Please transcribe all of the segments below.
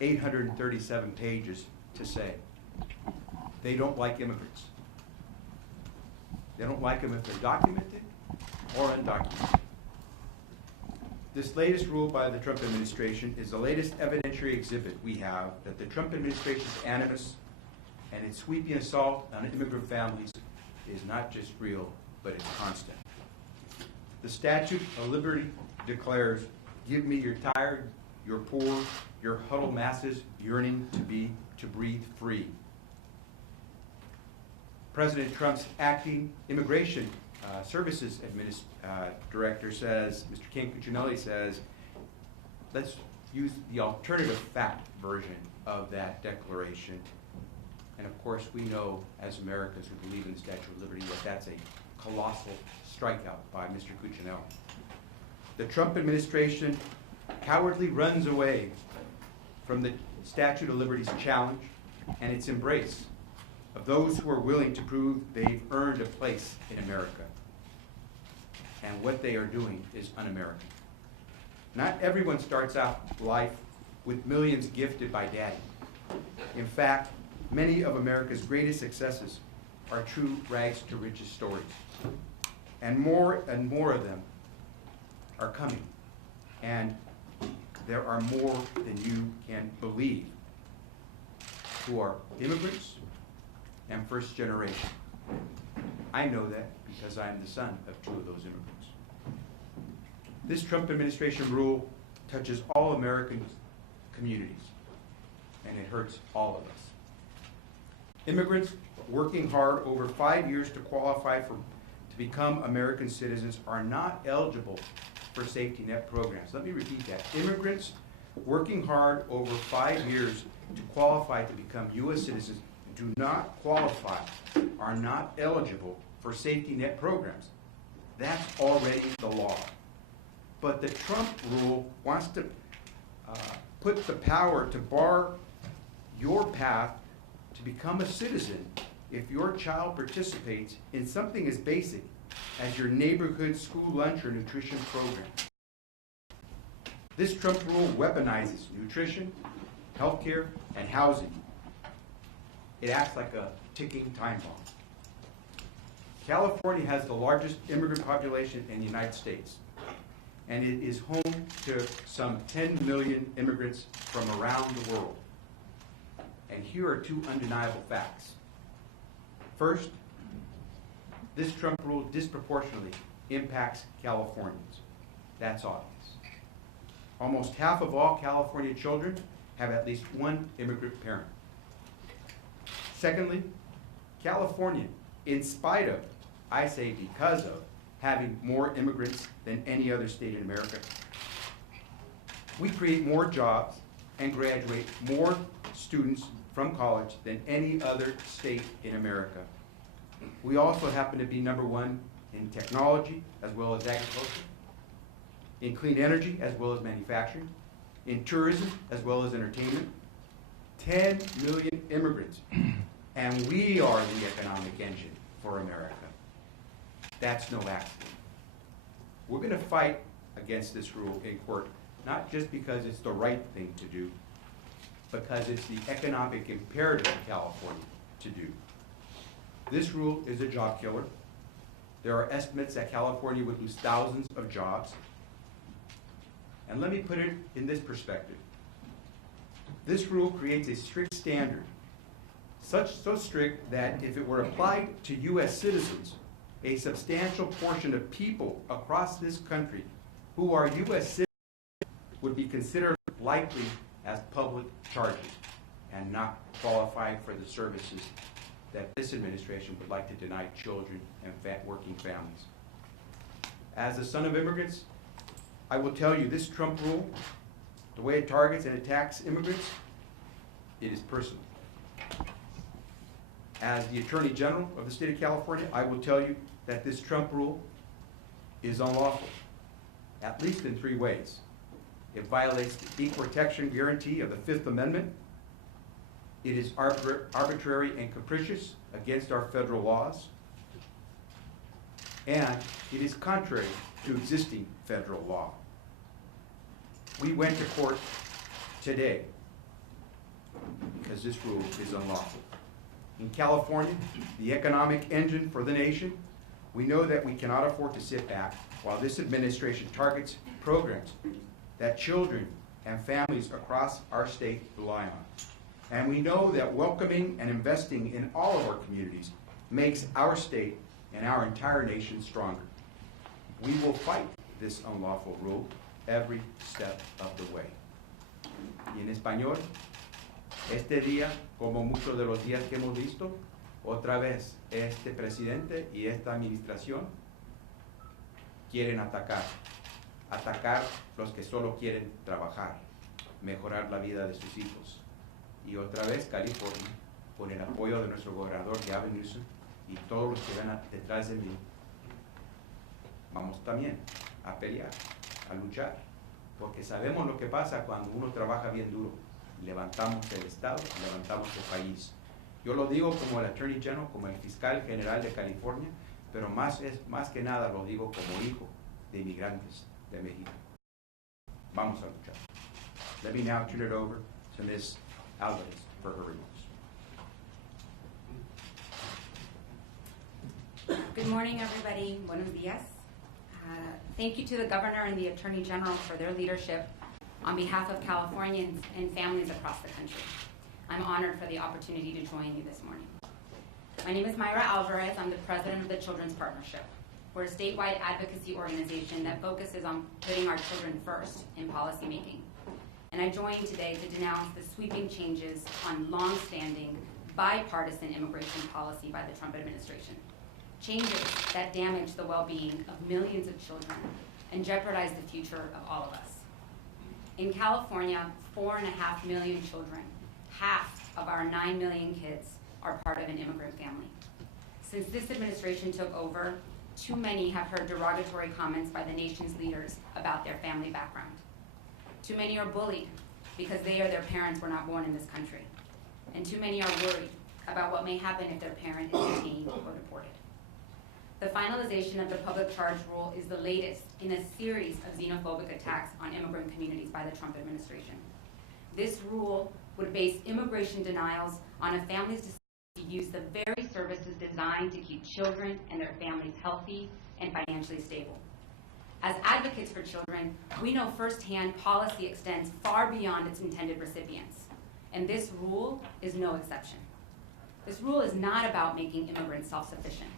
837 pages to say. They don't like immigrants. They don't like them if they're documented or undocumented. This latest rule by the Trump administration is the latest evidentiary exhibit we have that the Trump administration's animus and its sweeping assault on immigrant families is not just real, but it's constant. The Statute of Liberty declares, give me your tired, your poor, your huddled masses yearning to breathe free. President Trump's acting immigration services director says, Mr. Ken Cuccinelli says, let's use the alternative fact version of that declaration. And of course, we know as Americans who believe in the Statute of Liberty that that's a colossal strikeout by Mr. Cuccinelli. The Trump administration cowardly runs away from the Statute of Liberty's challenge and its embrace of those who are willing to prove they've earned a place in America. And what they are doing is un-American. Not everyone starts out life with millions gifted by daddy. In fact, many of America's greatest successes are true rags to riches stories. And more of them are coming. And there are more than you can believe who are immigrants and first generation. I know that because I am the son of two of those immigrants. This Trump administration rule touches all American communities, and it hurts all of us. Immigrants working hard over 5 years to qualify to become American citizens are not eligible for safety net programs. Let me repeat that. Immigrants working hard over 5 years to qualify to become U.S. citizens do not qualify, are not eligible for safety net programs. That's already the law. But the Trump rule wants to put the power to bar your path to become a citizen if your child participates in something as basic as your neighborhood school lunch or nutrition program. This Trump rule weaponizes nutrition, healthcare, and housing. It acts like a ticking time bomb. California has the largest immigrant population in the United States, and it is home to some 10 million immigrants from around the world. And here are two undeniable facts. First, this Trump rule disproportionately impacts Californians. That's obvious. Almost half of all California children have at least one immigrant parent. Secondly, California, in spite of, I say because of, having more immigrants than any other state in America, we create more jobs and graduate more students from college than any other state in America. We also happen to be #1 in technology as well as agriculture, in clean energy as well as manufacturing, in tourism as well as entertainment. 10 million immigrants, and we are the economic engine for America. That's no accident. We're going to fight against this rule in court, not just because it's the right thing to do, because it's the economic imperative of California to do. This rule is a job killer. There are estimates that California would lose thousands of jobs. And let me put it in this perspective. This rule creates a strict standard, so strict that if it were applied to U.S. citizens, a substantial portion of people across this country who are U.S. citizens would be considered likely as public charges and not qualify for the services that this administration would like to deny children and working families. As a son of immigrants, I will tell you this Trump rule, the way it targets and attacks immigrants, it is personal. As the Attorney General of the state of California, I will tell you that this Trump rule is unlawful, at least in 3 ways. It violates the equal protection guarantee of the Fifth Amendment. It is arbitrary and capricious against our federal laws. And it is contrary to existing federal law. We went to court today because this rule is unlawful. In California, the economic engine for the nation, we know that we cannot afford to sit back while this administration targets programs that children and families across our state rely on. And we know that welcoming and investing in all of our communities makes our state and our entire nation stronger. We will fight this unlawful rule every step of the way. Y en español, este día, como muchos de los días que hemos visto, otra vez este presidente y esta administración quieren atacar los que solo quieren trabajar, mejorar la vida de sus hijos. Y otra vez California, con el apoyo de nuestro gobernador Newsom y todos los que van detrás de mí, vamos también a pelear, a luchar, porque sabemos lo que pasa cuando uno trabaja bien duro. Levantamos el Estado, levantamos el país. Yo lo digo como el Attorney General, como el Fiscal General de California, pero más que nada lo digo como hijo de inmigrantes de México. Vamos a luchar. Let me now turn it over to Ms. Alvarez for her remarks. Good morning, everybody. Buenos dias. Thank you to the Governor and the Attorney General for their leadership on behalf of Californians and families across the country. I'm honored for the opportunity to join you this morning. My name is Mayra Alvarez. I'm the president of the Children's Partnership. We're a statewide advocacy organization that focuses on putting our children first in policymaking. And I joined today to denounce the sweeping changes on long-standing bipartisan immigration policy by the Trump administration. Changes that damage the well-being of millions of children and jeopardize the future of all of us. In California, 4.5 million children, half of our 9 million kids, are part of an immigrant family. Since this administration took over, too many have heard derogatory comments by the nation's leaders about their family background. Too many are bullied because they or their parents were not born in this country. And too many are worried about what may happen if their parent is detained or deported. The finalization of the public charge rule is the latest in a series of xenophobic attacks on immigrant communities by the Trump administration. This rule would base immigration denials on a family's decision to use the very services designed to keep children and their families healthy and financially stable. As advocates for children, we know firsthand policy extends far beyond its intended recipients, and this rule is no exception. This rule is not about making immigrants self-sufficient.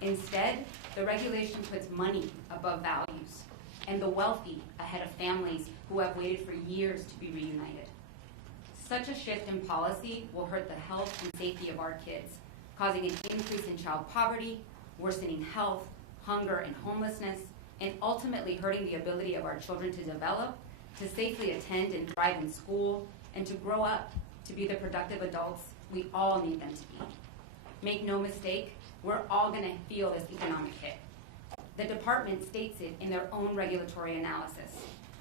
Instead, the regulation puts money above values and the wealthy ahead of families who have waited for years to be reunited. Such a shift in policy will hurt the health and safety of our kids, causing an increase in child poverty, worsening health, hunger, and homelessness, and ultimately hurting the ability of our children to develop, to safely attend and thrive in school, and to grow up to be the productive adults we all need them to be. Make no mistake, we're all going to feel this economic hit. The department states it in their own regulatory analysis.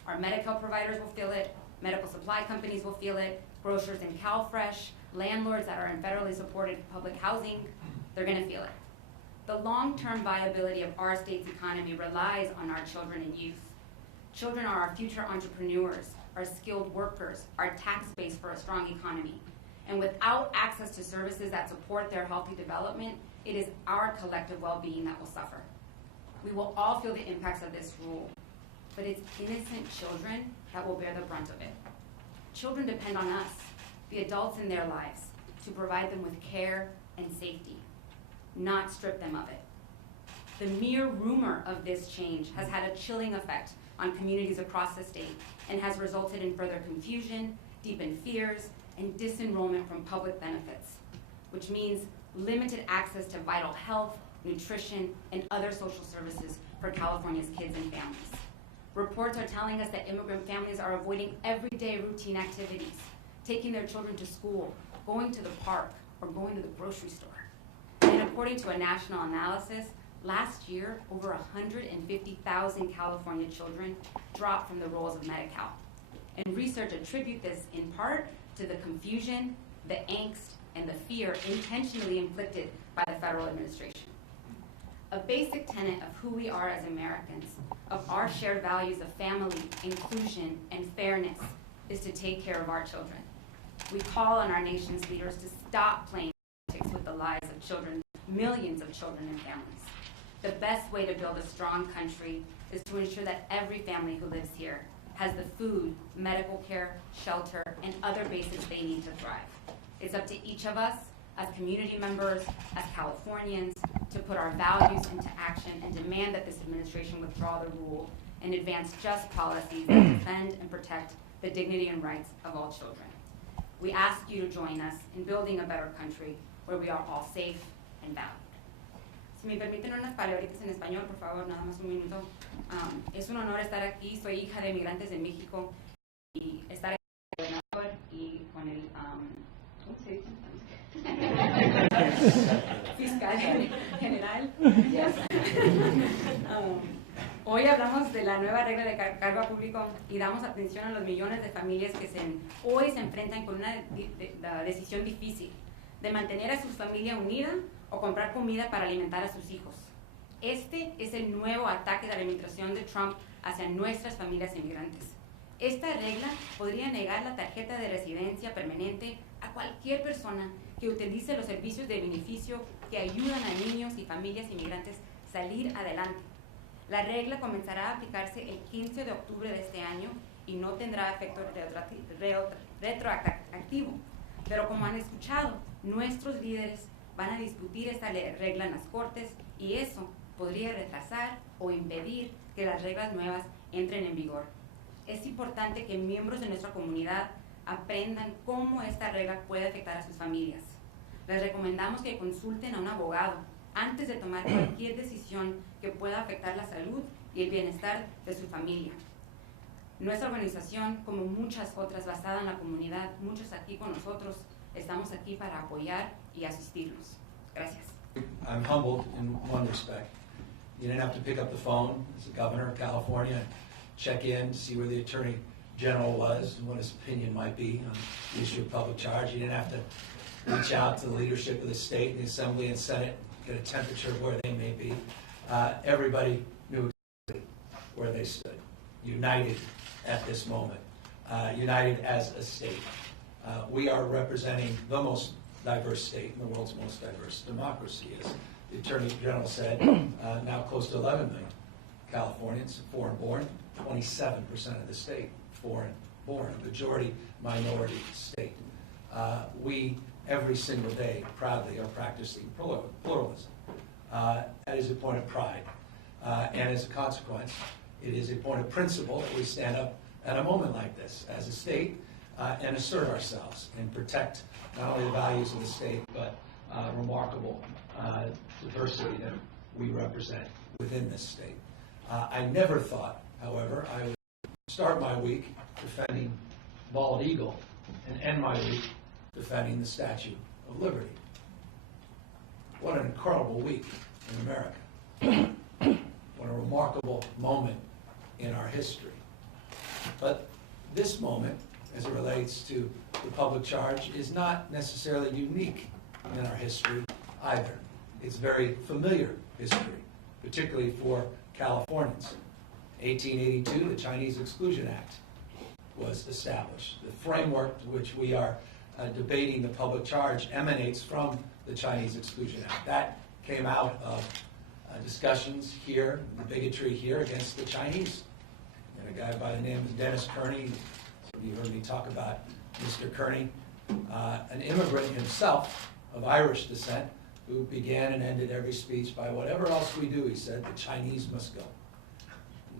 Our medical providers will feel it, medical supply companies will feel it, grocers in CalFresh, landlords that are in federally supported public housing, they're going to feel it. The long-term viability of our state's economy relies on our children and youth. Children are our future entrepreneurs, our skilled workers, our tax base for a strong economy. And without access to services that support their healthy development, it is our collective well-being that will suffer. We will all feel the impacts of this rule, but it's innocent children that will bear the brunt of it. Children depend on us, the adults in their lives, to provide them with care and safety, not strip them of it. The mere rumor of this change has had a chilling effect on communities across the state and has resulted in further confusion, deepened fears, and disenrollment from public benefits, which means limited access to vital health, nutrition, and other social services for California's kids and families. Reports are telling us that immigrant families are avoiding everyday routine activities, taking their children to school, going to the park, or going to the grocery store. And according to a national analysis, last year, over 150,000 California children dropped from the rolls of Medi-Cal. And research attribute this in part to the confusion, the angst, and the fear intentionally inflicted by the federal administration. A basic tenet of who we are as Americans, of our shared values of family, inclusion, and fairness, is to take care of our children. We call on our nation's leaders to stop playing politics with the lives of children, millions of children and families. The best way to build a strong country is to ensure that every family who lives here has the food, medical care, shelter, and other basics they need to thrive. It's up to each of us, as community members, as Californians, to put our values into action and demand that this administration withdraw the rule and advance just policies that defend and protect the dignity and rights of all children. We ask you to join us in building a better country where we are all safe and valued. Si me permiten unas palabritas en español, por favor, nada más un minuto. Es un honor estar aquí. Soy hija de migrantes de México y estar aquí con el gobernador y con el ¿cómo se dice? Fiscal general. Yes. Hoy hablamos de la nueva regla de cargo público y damos atención a los millones de familias que hoy se enfrentan con una decisión difícil de mantener a su familia unida o comprar comida para alimentar a sus hijos. Este es el nuevo ataque de la administración de Trump hacia nuestras familias inmigrantes. Esta regla podría negar la tarjeta de residencia permanente a cualquier persona que utilice los servicios de beneficio que ayudan a niños y familias inmigrantes a salir adelante. La regla comenzará a aplicarse el 15 de octubre de este año y no tendrá efecto retroactivo. Pero como han escuchado, nuestros líderes van a discutir esta regla en las cortes y eso podría retrasar o impedir que las reglas nuevas entren en vigor. Es importante que miembros de nuestra comunidad aprendan cómo esta regla puede afectar a sus familias. Les recomendamos que consulten a un abogado antes de tomar cualquier decisión que pueda afectar la salud y el bienestar de su familia. Nuestra organización, como muchas otras basada en la comunidad, muchos aquí con nosotros, estamos aquí para apoyar y asistirlos. Gracias. I'm humbled in one respect. You didn't have to pick up the phone as the governor of California, check in, see where the Attorney General was and what his opinion might be on the issue of public charge. You didn't have to reach out to the leadership of the state and the Assembly and Senate, get a temperature of where they may be. Everybody knew exactly where they stood, united at this moment, united as a state. We are representing the most diverse state in the world's most diverse democracy, as the Attorney General said. Now close to 11 million Californians, foreign-born, 27% of the state, foreign-born, a majority minority state. We, every single day, proudly are practicing pluralism. That is a point of pride. And as a consequence, it is a point of principle that we stand up at a moment like this as a state and assert ourselves and protect not only the values of the state, but remarkable diversity that we represent within this state. I never thought, however, I would start my week defending bald eagle and end my week defending the Statue of Liberty. What an incredible week in America. What a remarkable moment in our history. But this moment, as it relates to the public charge, is not necessarily unique in our history either. It's very familiar history, particularly for Californians. 1882, the Chinese Exclusion Act was established. The framework to which we are debating the public charge emanates from the Chinese Exclusion Act. That came out of discussions here, the bigotry here against the Chinese. And a guy by the name of Dennis Kearney, some of you heard me talk about Mr. Kearney, an immigrant himself of Irish descent, who began and ended every speech by whatever else we do, he said, the Chinese must go.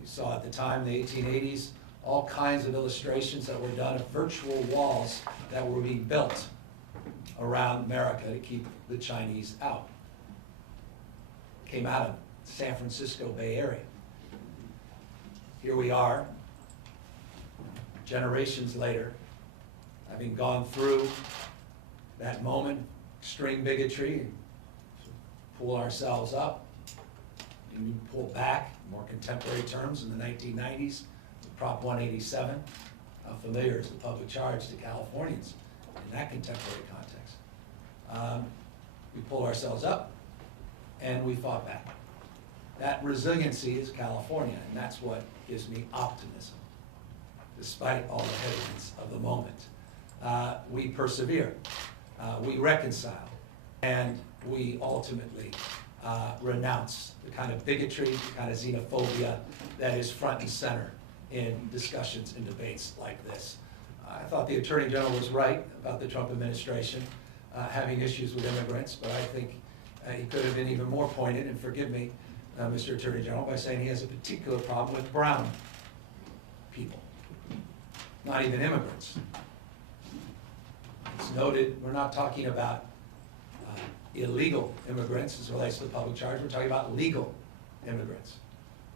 We saw at the time, the 1880s, all kinds of illustrations that were done of virtual walls that were being built around America to keep the Chinese out. Came out of San Francisco Bay Area. Here we are, generations later, having gone through that moment, extreme bigotry, and pull ourselves up, and pull back, more contemporary terms in the 1990s, Prop 187. How familiar is the public charge to Californians in that contemporary context? We pull ourselves up, and we fought back. That resiliency is California, and that's what gives me optimism, despite all the headwinds of the moment. we persevere, we reconcile, and we ultimately renounce the kind of bigotry, the kind of xenophobia that is front and center in discussions and debates like this. I thought the Attorney General was right about the Trump administration having issues with immigrants, but I think he could have been even more pointed, and forgive me, Mr. Attorney General, by saying he has a particular problem with brown people, not even immigrants. It's noted we're not talking about illegal immigrants as it relates to the public charge. We're talking about legal immigrants.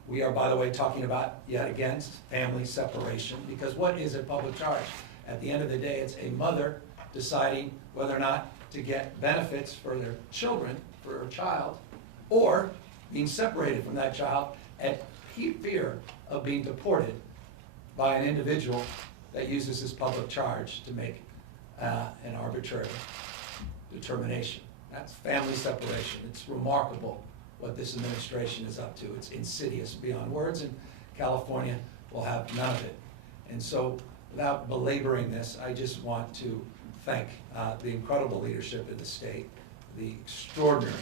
We are, by the way, talking about, yet again, family separation, because what is a public charge? At the end of the day, it's a mother deciding whether or not to get benefits for their children, for her child, or being separated from that child at fear of being deported by an individual that uses his public charge to make an arbitrary determination. That's family separation. It's remarkable what this administration is up to. It's insidious beyond words, and California will have none of it. And so, without belaboring this, I just want to thank the incredible leadership in the state, the extraordinary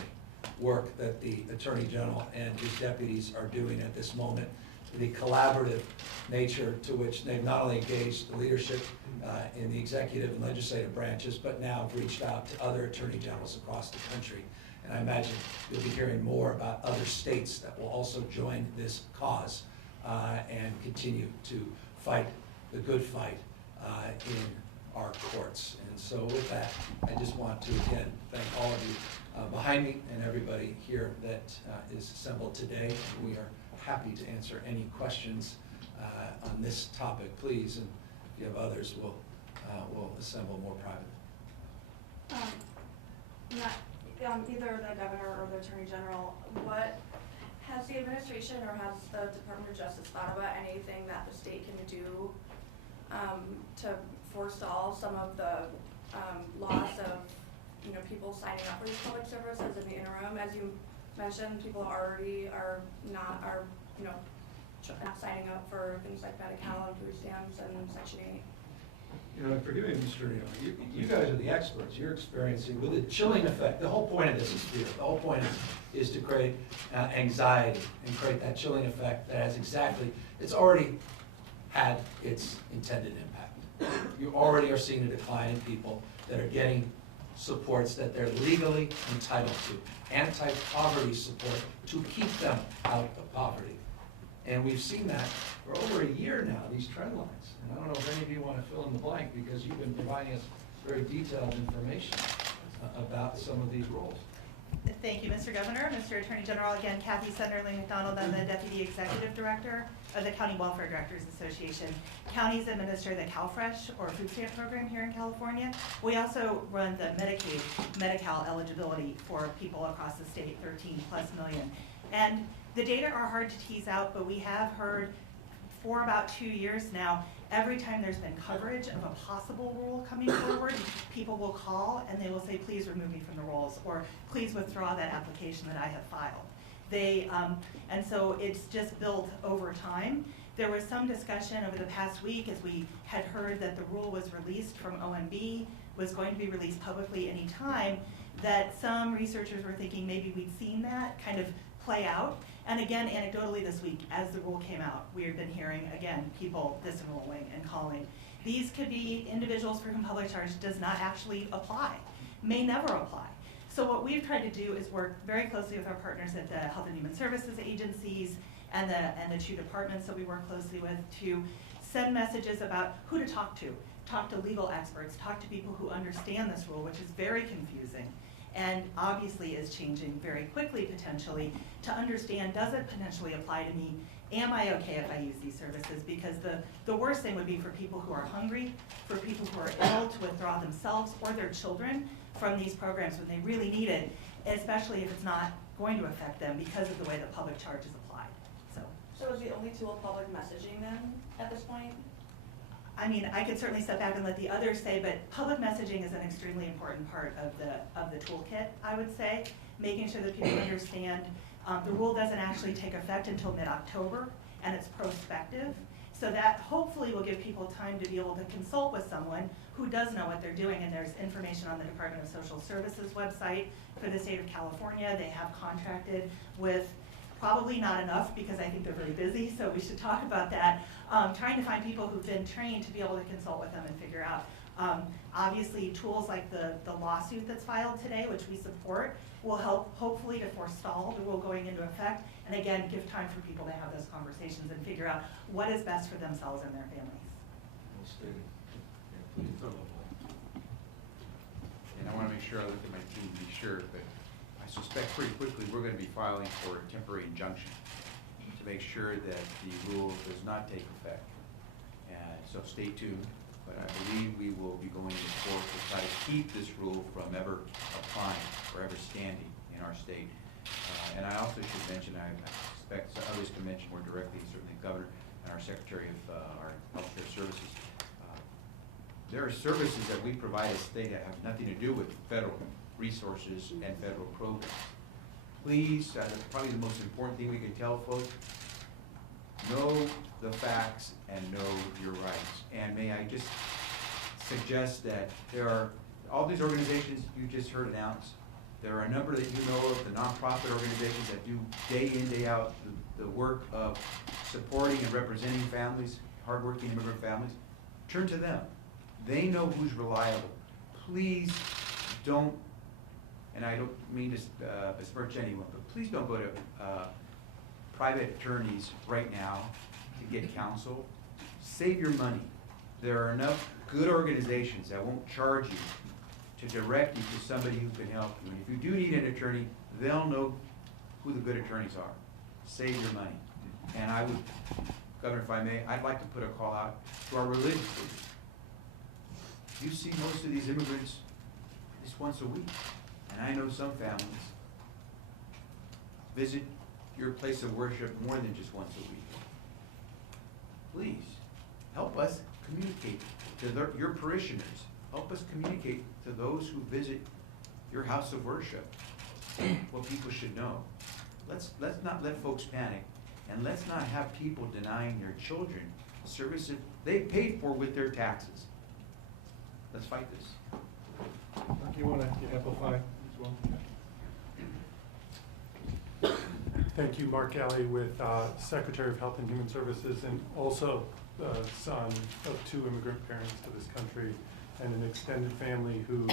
work that the Attorney General and his deputies are doing at this moment, the collaborative nature to which they've not only engaged the leadership in the executive and legislative branches, but now have reached out to other attorney generals across the country. And I imagine you'll be hearing more about other states that will also join this cause and continue to fight the good fight in our courts. And so with that, I just want to again thank all of you behind me and everybody here that is assembled today. We are happy to answer any questions on this topic, please, and if you have others, we'll assemble more privately. Either the governor or the attorney general, what has the administration or has the Department of Justice thought about anything that the state can do to forestall some of the loss of people signing up for these public services in the interim? As you mentioned, people already are not signing up for things like Medi-Cal and food stamps and Section 8. Forgive me, Mr. Reno, you guys are the experts. You're experiencing with a chilling effect. The whole point of this is fear. The whole point is to create anxiety and create that chilling effect that has it's already had its intended impact. You already are seeing a decline in people that are getting supports that they're legally entitled to, anti-poverty support to keep them out of poverty. And we've seen that for over a year now, these trend lines. And I don't know if any of you want to fill in the blank because you've been providing us very detailed information about some of these roles. Thank you, Mr. Governor. Mr. Attorney General, again, Kathy Sunderling McDonald. I'm the Deputy Executive Director of the County Welfare Directors Association. Counties administer the CalFresh or food stamp program here in California. We also run the Medicaid, Medi-Cal eligibility for people across the state, 13+ million. And the data are hard to tease out, but we have heard for about 2 years now, every time there's been coverage of a possible rule coming forward, people will call and they will say, please remove me from the rolls, or please withdraw that application that I have filed. And so it's just built over time. There was some discussion over the past week as we had heard that the rule was released from OMB, was going to be released publicly any time, that some researchers were thinking maybe we'd seen that kind of play out. And again, anecdotally this week, as the rule came out, we've been hearing, again, people disenrolling and calling. These could be individuals for whom public charge does not actually apply, may never apply. So what we've tried to do is work very closely with our partners at the Health and Human Services agencies and the 2 departments that we work closely with to send messages about who to talk to legal experts, talk to people who understand this rule, which is very confusing and obviously is changing very quickly potentially, to understand, does it potentially apply to me? Am I okay if I use these services? Because the worst thing would be for people who are hungry, for people who are ill to withdraw themselves or their children from these programs when they really need it, especially if it's not going to affect them because of the way that public charge is applied. So is the only tool public messaging then at this point? I mean, I could certainly step back and let the others say, but public messaging is an extremely important part of the toolkit, I would say, making sure that people understand the rule doesn't actually take effect until mid-October, and it's prospective. So that hopefully will give people time to be able to consult with someone who does know what they're doing, and there's information on the Department of Social Services website for the state of California. They have contracted with, probably not enough because I think they're very busy, so we should talk about that. Trying to find people who've been trained to be able to consult with them and figure out. Obviously, tools like the lawsuit that's filed today, which we support, will help hopefully to forestall the rule going into effect, and again, give time for people to have those conversations and figure out what is best for themselves and their families. Well stated. Yeah, please. And I want to make sure I look at my team to be sure, but I suspect pretty quickly we're going to be filing for a temporary injunction to make sure that the rule does not take effect. So stay tuned, but I believe we will be going to court to try to keep this rule from ever applying or ever standing in our state. And I also should mention, I suspect others can mention more directly, certainly the Governor and our Secretary of our Healthcare Services. There are services that we provide as state that have nothing to do with federal resources and federal programs. Please, that's probably the most important thing we can tell folks, know the facts and know your rights. And may I just suggest that there are, all these organizations you just heard announced, there are a number that you know of, the nonprofit organizations that do day in, day out, the work of supporting and representing families, hardworking immigrant families. Turn to them. They know who's reliable. Please don't, and I don't mean to besmirch anyone, but please don't go to private attorneys right now to get counsel. Save your money. There are enough good organizations that won't charge you to direct you to somebody who can help you. And if you do need an attorney, they'll know who the good attorneys are. Save your money. And I would, Governor, if I may, I'd like to put a call out to our religious leaders. You see most of these immigrants at least once a week. And I know some families visit your place of worship more than just once a week. Please, help us communicate to your parishioners. Help us communicate to those who visit your house of worship what people should know. Let's not let folks panic, and let's not have people denying their children services they paid for with their taxes. Let's fight this. You want to amplify as well? Thank you, Mark Alley, with Secretary of Health and Human Services, and also the son of 2 immigrant parents to this country, and an extended family who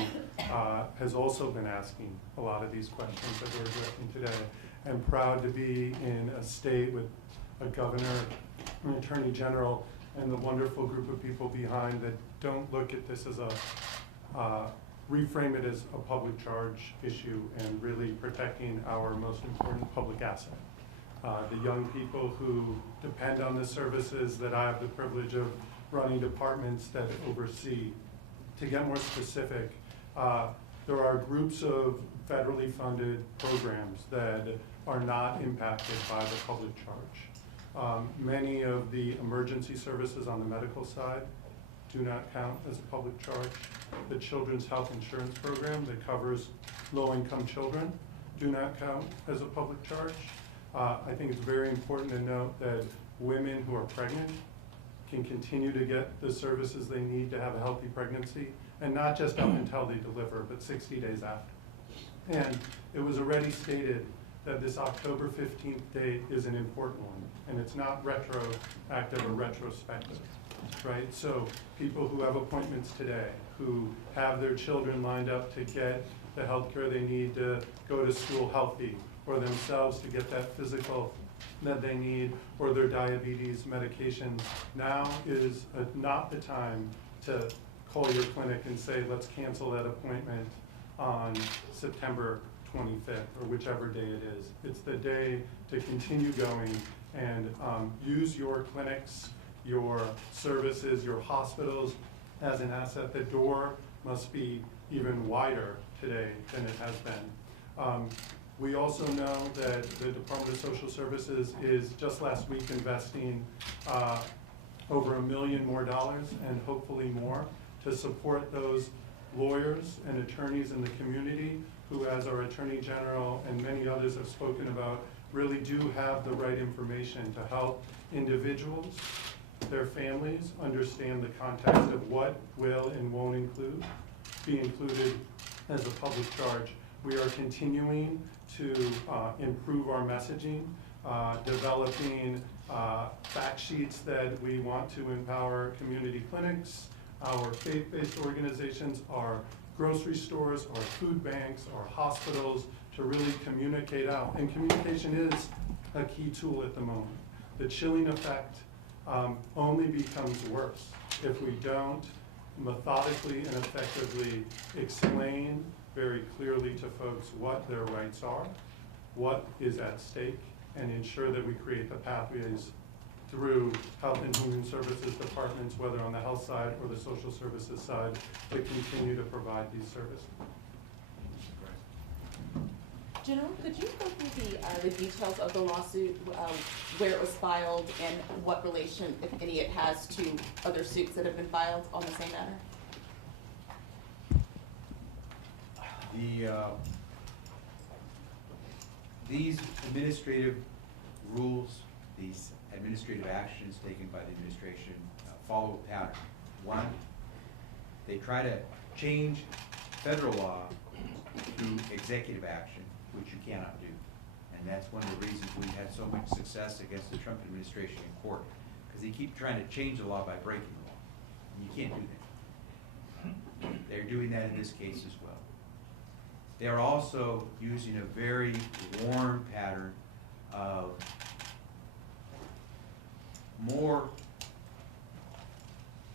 has also been asking a lot of these questions that we're addressing today. I'm proud to be in a state with a governor, an attorney general, and the wonderful group of people behind that don't look at this as reframe it as a public charge issue and really protecting our most important public asset. The young people who depend on the services that I have the privilege of running departments that oversee. To get more specific, there are groups of federally funded programs that are not impacted by the public charge. Many of the emergency services on the medical side do not count as a public charge. The Children's Health Insurance Program that covers low-income children do not count as a public charge. I think it's very important to note that women who are pregnant can continue to get the services they need to have a healthy pregnancy, and not just up until they deliver, but 60 days after. And it was already stated that this October 15th date is an important one, and it's not retroactive or retrospective, right? So people who have appointments today, who have their children lined up to get the health care they need to go to school healthy, or themselves to get that physical that they need, or their diabetes medications, now is not the time to call your clinic and say, let's cancel that appointment on September 25th, or whichever day it is. It's the day to continue going and use your clinics, your services, your hospitals as an asset. The door must be even wider today than it has been. We also know that the Department of Social Services is just last week investing over $1 million more and hopefully more to support those lawyers and attorneys in the community who, as our Attorney General and many others have spoken about, really do have the right information to help individuals their families understand the context of what will and won't be included as a public charge. We are continuing to improve our messaging, developing fact sheets that we want to empower community clinics, our faith-based organizations, our grocery stores, our food banks, our hospitals, to really communicate out. And communication is a key tool at the moment. The chilling effect only becomes worse if we don't methodically and effectively explain very clearly to folks what their rights are, what is at stake, and ensure that we create the pathways through Health and Human Services departments, whether on the health side or the social services side, to continue to provide these services. General, could you go through the details of the lawsuit, where it was filed, and what relation, if any, it has to other suits that have been filed on the same matter? These administrative rules, these administrative actions taken by the administration follow a pattern. One, they try to change federal law through executive action, which you cannot do. And that's one of the reasons we've had so much success against the Trump administration in court, because they keep trying to change the law by breaking the law. And you can't do that. They're doing that in this case as well. They're also using a very worn pattern of more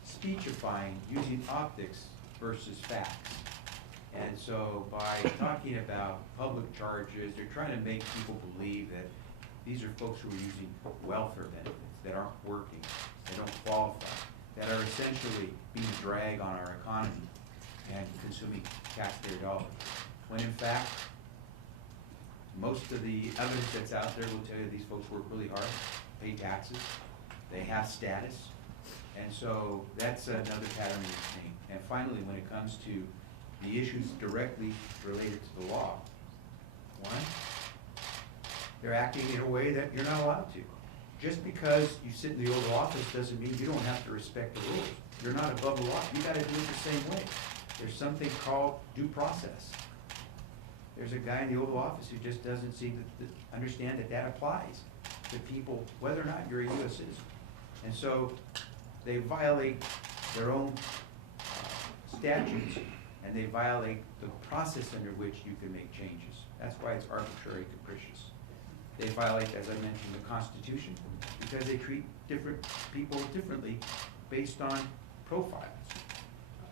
speechifying, using optics versus facts. And so by talking about public charges, they're trying to make people believe that these are folks who are using welfare benefits, that aren't working, they don't qualify, that are essentially being a drag on our economy and consuming taxpayer dollars. When in fact, most of the evidence that's out there will tell you these folks work really hard, pay taxes, they have status, and so that's another pattern we're seeing. And finally, when it comes to the issues directly related to the law, one, they're acting in a way that you're not allowed to. Just because you sit in the Oval Office doesn't mean you don't have to respect the rules. You're not above the law, you gotta do it the same way. There's something called due process. There's a guy in the Oval Office who just doesn't seem to understand that that applies to people, whether or not you're a U.S. citizen. And so they violate their own statutes, and they violate the process under which you can make changes. That's why it's arbitrary, capricious. They violate, as I mentioned, the Constitution, because they treat different people differently based on profiles.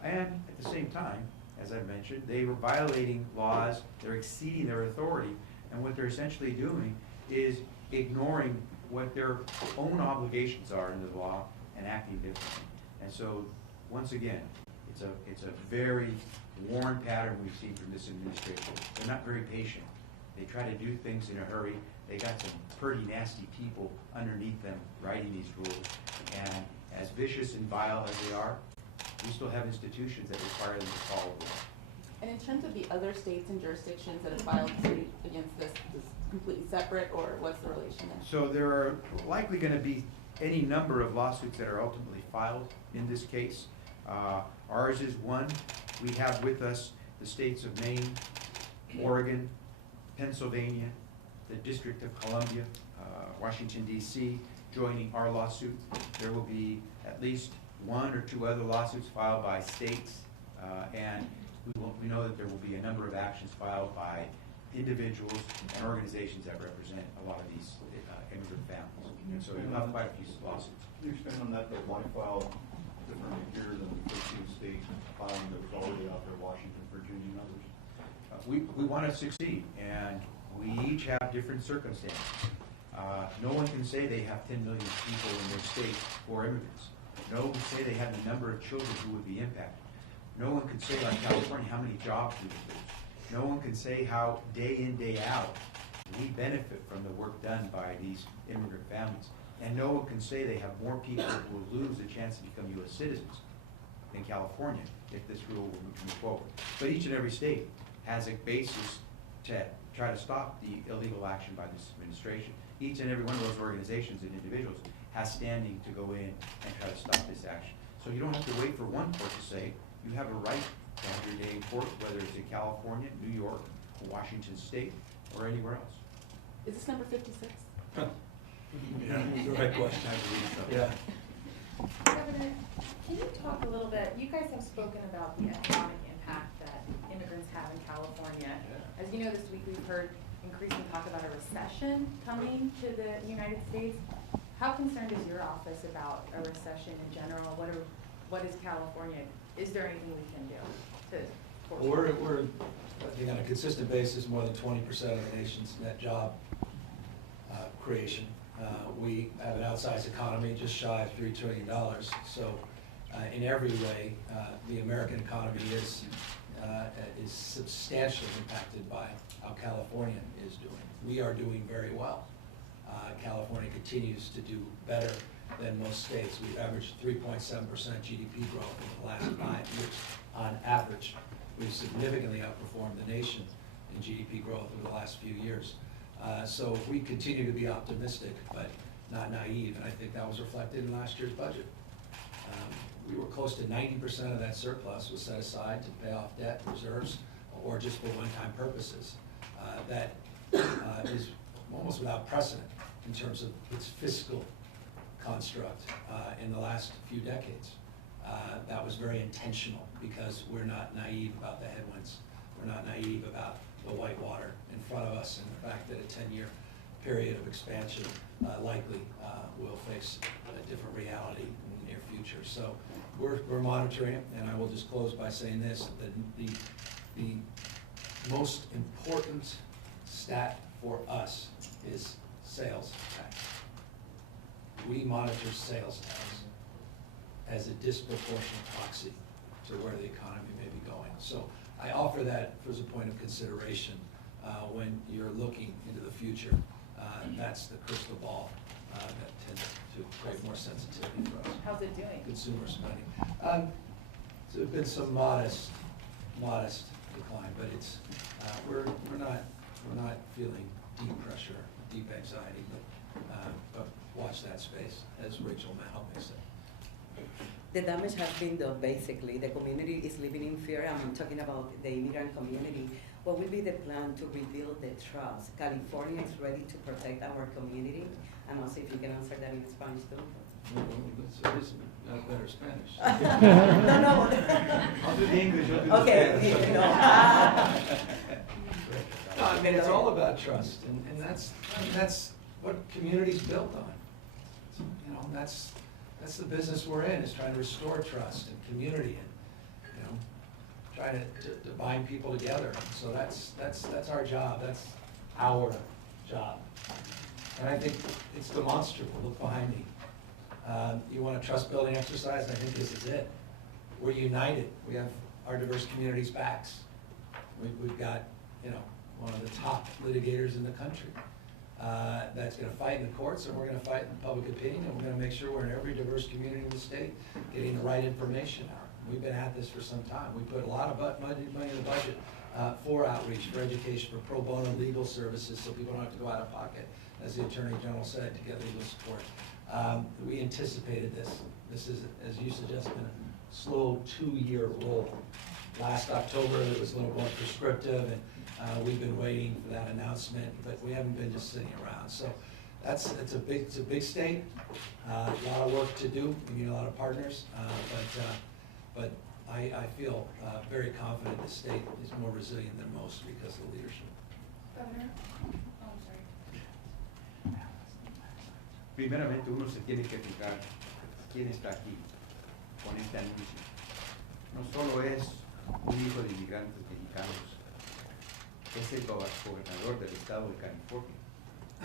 And at the same time, as I mentioned, they were violating laws, they're exceeding their authority, and what they're essentially doing is ignoring what their own obligations are under the law and acting differently. And so, once again, it's a very worn pattern we've seen from this administration. They're not very patient. They try to do things in a hurry. They got some pretty nasty people underneath them writing these rules. And as vicious and vile as they are, we still have institutions that require them to follow the law. And in terms of the other states and jurisdictions that have filed suit against this, is completely separate, or what's the relation there? So there are likely going to be any number of lawsuits that are ultimately filed in this case. Ours is one. We have with us the states of Maine, Oregon, Pennsylvania, the District of Columbia, Washington, D.C., joining our lawsuit. There will be at least one or two other lawsuits filed by states, and we know that there will be a number of actions filed by individuals and organizations that represent a lot of these immigrant families. And so you'll have quite a few lawsuits. Can you expand on that why file differently here than the 13 states filing that was already out there, Washington, Virginia, and others? We want to succeed, and we each have different circumstances. No one can say they have 10 million people in their state who are immigrants. No one can say they have the number of children who would be impacted. No one can say, like California, how many jobs we would lose. No one can say how day in, day out, we benefit from the work done by these immigrant families. And no one can say they have more people who will lose the chance to become U.S. citizens than California if this rule will move forward. But each and every state has a basis to try to stop the illegal action by this administration. Each and every one of those organizations and individuals has standing to go in and try to stop this action. So you don't have to wait for one court to say, you have a right to have your day in court, whether it's in California, New York, Washington State, or anywhere else. Is this number 56? Yeah, the right question. Yeah. Governor, can you talk a little bit, you guys have spoken about the economic impact that immigrants have in California. Yeah. As you know, this week we've heard increasing talk about a recession coming to the United States. How concerned is your office about a recession in general? What is California, is there anything we can do to force? We're, I think on a consistent basis, more than 20% of the nation's net job creation. We have an outsized economy, just shy of $3 trillion. So in every way, the American economy is substantially impacted by how California is doing. We are doing very well. California continues to do better than most states. We've averaged 3.7% GDP growth in the last 5 years on average. We've significantly outperformed the nation in GDP growth over the last few years. So we continue to be optimistic, but not naive, and I think that was reflected in last year's budget. We were close to 90% of that surplus was set aside to pay off debt, reserves, or just for one-time purposes. That is almost without precedent in terms of its fiscal construct in the last few decades. That was very intentional because we're not naive about the headwinds. We're not naive about the white water in front of us and the fact that a 10-year period of expansion likely will face a different reality in the near future. So we're monitoring it, and I will just close by saying this, that the most important stat for us is sales tax. We monitor sales tax as a disproportionate proxy to where the economy may be going. So I offer that as a point of consideration when you're looking into the future. That's the crystal ball that tends to create more sensitivity for us. How's it doing? Consumer spending. So there's been some modest decline, but it's we're not feeling deep pressure, deep anxiety, but watch that space, as Rachel Mahal said. The damage has been done, basically. The community is living in fear. I'm talking about the immigrant community. What will be the plan to rebuild the trust? California is ready to protect our community. And also, if you can answer that in Spanish too. No, it is better Spanish. No. I'll do the English, you'll do the Okay, Spanish. no. No, I mean, it's all about trust, and that's what community's built on. So, you know, that's the business we're in, is trying to restore trust and community, and you know, trying to bind people together. So that's our job. That's our job. And I think it's demonstrable. Look behind me. You want a trust building exercise? I think this is it. We're united. We have our diverse communities' backs. We've got, you know, one of the top litigators in the country that's going to fight in the courts, and we're going to fight in public opinion, and we're going to make sure we're in every diverse community in the state getting the right information out. We've been at this for some time. We put a lot of money in the budget for outreach, for education, for pro bono legal services, so people don't have to go out of pocket, as the Attorney General said, to get legal support. We anticipated this. This is, as you suggested, a slow 2-year roll. Last October, it was a little more prescriptive, and we've been waiting for that announcement, but we haven't been just sitting around. So it's a big state, a lot of work to do. We need a lot of partners, but I feel very confident the state is more resilient than most because of the leadership. Governor? Oh, I'm sorry. Primeramente uno se tiene que fijar quién está aquí con este anuncio. No solo es un hijo de inmigrantes mexicanos, es el gobernador del estado de California,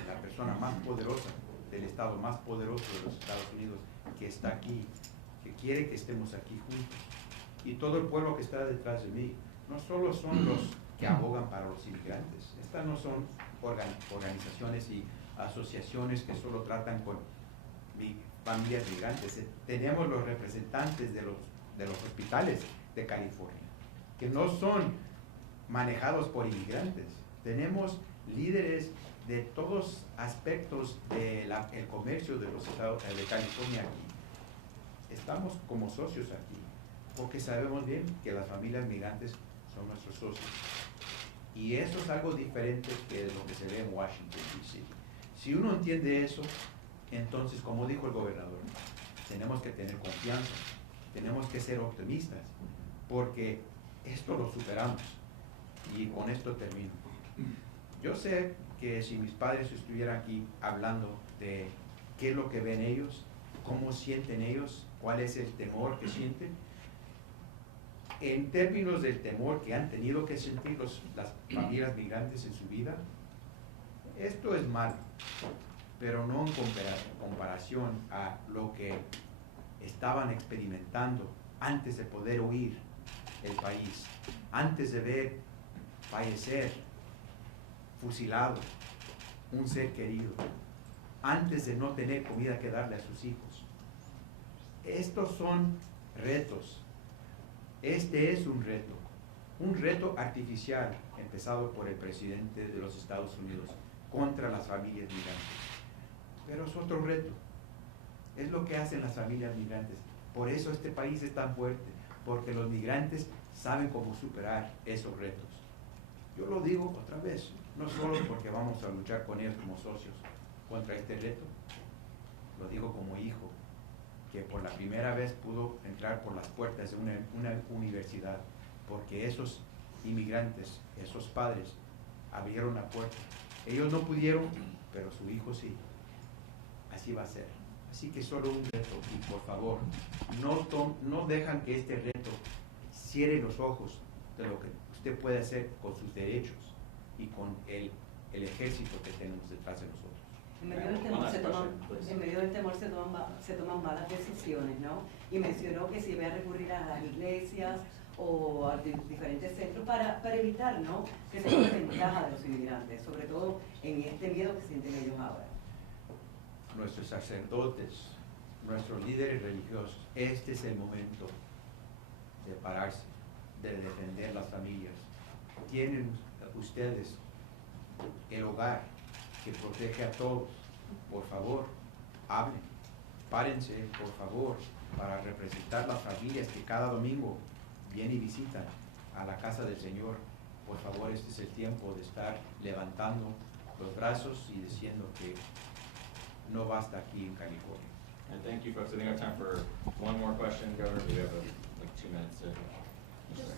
la persona más poderosa del estado más poderoso de los Estados Unidos, que está aquí, que quiere que estemos aquí juntos. Y todo el pueblo que está detrás de mí, no solo son los que abogan para los inmigrantes, estas no son organizaciones y asociaciones que solo tratan con familias migrantes. Tenemos los representantes de los hospitales de California, que no son manejados por inmigrantes. Tenemos líderes de todos aspectos del comercio de los estados de California aquí. Estamos como socios aquí, porque sabemos bien que las familias migrantes son nuestros socios. Y eso es algo diferente que lo que se ve en Washington, D.C. Si uno entiende eso, entonces, como dijo el gobernador, tenemos que tener confianza, tenemos que ser optimistas, porque esto lo superamos. Y con esto termino. Yo sé que si mis padres estuvieran aquí hablando de qué es lo que ven ellos, cómo sienten ellos, cuál es el temor que sienten, en términos del temor que han tenido que sentir las familias migrantes en su vida, esto es malo, pero no en comparación a lo que estaban experimentando antes de poder huir el país, antes de ver fallecer, fusilado, un ser querido, antes de no tener comida que darle a sus hijos. Estos son retos. Este es un reto artificial empezado por el presidente de los Estados Unidos contra las familias migrantes. Pero es otro reto. Es lo que hacen las familias migrantes. Por eso este país es tan fuerte, porque los migrantes saben cómo superar esos retos. Yo lo digo otra vez, no solo porque vamos a luchar con ellos como socios contra este reto, lo digo como hijo, que por la primera vez pudo entrar por las puertas de una universidad, porque esos inmigrantes, esos padres, abrieron la puerta. Ellos no pudieron, pero su hijo sí. Así va a ser. Así que solo un reto, y por favor, no dejan que este reto cierre los ojos de lo que usted puede hacer con sus derechos y con el ejército que tenemos detrás de nosotros. En medio del temor, se toman malas decisiones, ¿no? Y mencionó que se iba a recurrir a las iglesias o a diferentes centros para evitar, ¿no?, que se tome ventaja de los inmigrantes, sobre todo en este miedo que sienten ellos ahora. Nuestros sacerdotes, nuestros líderes religiosos, este es el momento de pararse, de defender las familias. Tienen ustedes el hogar que protege a todos. Por favor, hablen, párense, por favor, para representar las familias que cada domingo vienen y visitan a la casa del Señor. Por favor, este es el tiempo de estar levantando los brazos y diciendo que no basta aquí en California. And thank you, folks. I think I have time for one more question, Governor. We have like 2 minutes to. Just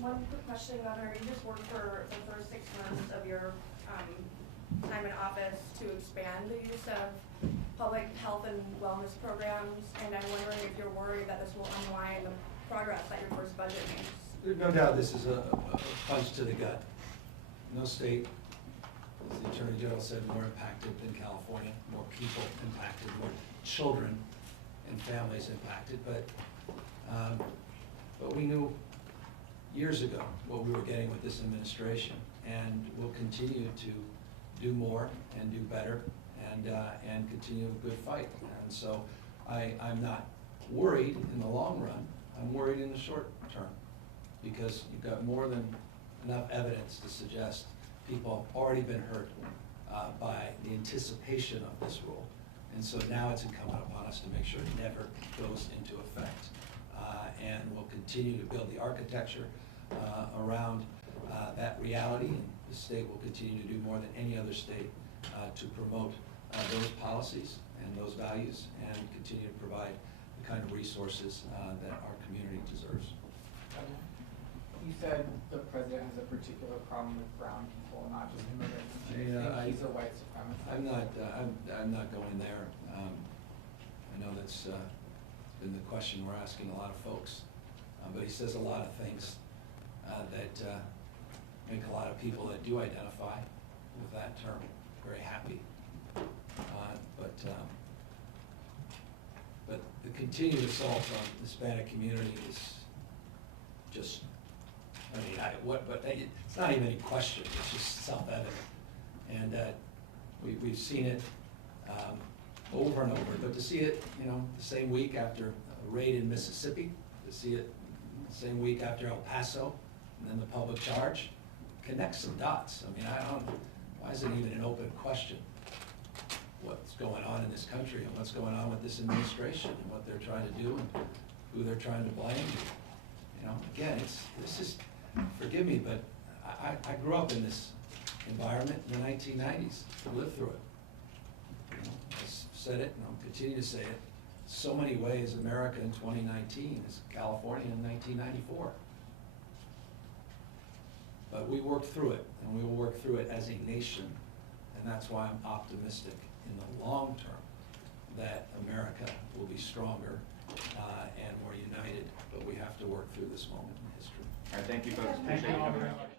one quick question, Governor. You just worked for the first 6 months of your time in office to expand the use of public health and wellness programs, and I'm wondering if you're worried that this will unwind the progress that your first budget makes. There's no doubt this is a punch to the gut. No state, as the Attorney General said, more impacted than California, more people impacted, more children and families impacted, but we knew years ago what we were getting with this administration, and we'll continue to do more and do better and continue a good fight. And so I'm not worried in the long run, I'm worried in the short term, because you've got more than enough evidence to suggest people have already been hurt by the anticipation of this rule. And so now it's incumbent upon us to make sure it never goes into effect. And we'll continue to build the architecture around that reality, and the state will continue to do more than any other state to promote those policies and those values, and continue to provide the kind of resources that our community deserves. You said the president has a particular problem with brown people, not just immigrants. Do you Yeah, think he's a white supremacist? I'm not going there. I know that's been the question we're asking a lot of folks, but he says a lot of things that make a lot of people that do identify with that term very happy. But the continued assault on the Hispanic community is just, I mean, it's not even a question, it's just self-evident. And we've seen it over and over, but to see it, the same week after a raid in Mississippi, to see it the same week after El Paso, and then the public charge, connect some dots. I mean, Why is it even an open question? What's going on in this country and what's going on with this administration and what they're trying to do and who they're trying to blame. You know, again, this is, forgive me, but I grew up in this environment in the 1990s, lived through it. You know, I said it and I'll continue to say it. So many ways America in 2019 is California in 1994. But we worked through it, and we will work through it as a nation, and that's why I'm optimistic in the long term that America will be stronger and more united, but we have to work through this moment in history. All right, thank you folks, appreciate it.